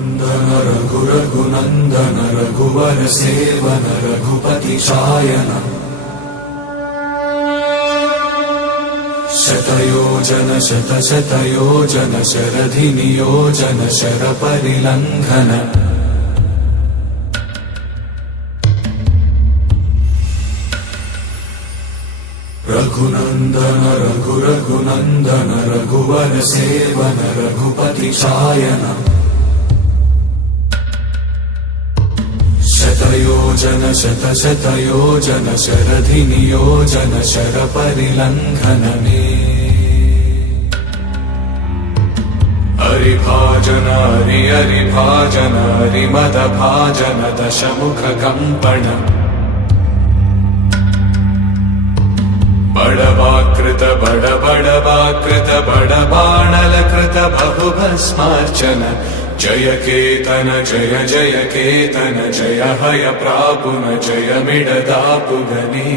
रघुनन्दन रघुरघुनन्दन रघुवर seven Raghupati चायन शतयोजन शतशतयोजन शरधि नियोजन शरपरिलङ्घन रघुनन्दन रघुरघुनन्दन रघुवर seven Raghupati चायन शतयोजन शतशतयोजन शरधि नियोजन शरपरिलङ्घन हरिभाजन हरिभाजन हरिमदभाजन दशमुख कंपन बड़वाकृत बड़वाकृत बड़बाणलकृत बहुभस्मार्चन जय केतन जय जय केतन जय हय प्रापुन जय मिडदापुगनी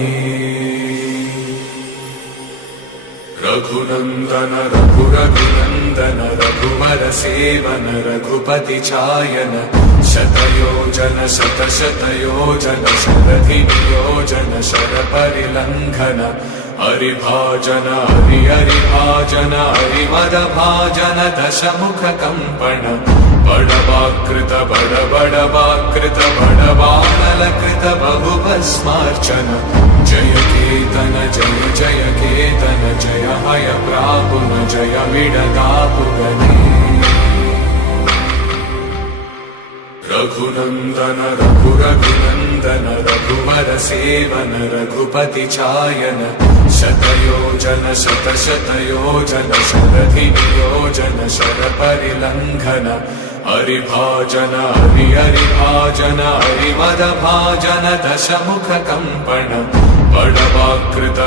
रघुनन्दन रघुरघुनन्दन रघुवर सेवन रघुपति चायन शतयोजन शतशतयोजन शरधि नियोजन शरपरिलङ्घन हरिभाजन हरिभाजन हरिमदभाजन दशमुख कंपन बड़वाकृत बड़वाकृत बड़बाणलकृत बहुभस्मार्चन जय केतन जय जय केतन जय हय प्रापुन जय मिडदापुगनी रघुनन्दन रघुरघुनन्दन रघुवर सेवन रघुपति चायन शतयोजन शतशतयोजन शरधि नियोजन शरपरिलङ्घन हरिभाजन हरिभाजन हरिमदभाजन दशमुख कंपन बड़वाकृत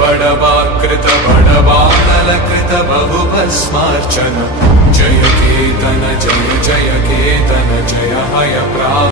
बड़वाकृत बड़बाणलकृत बहुभस्मार्चन जय केतन जय जय केतन जय हय प्रापुन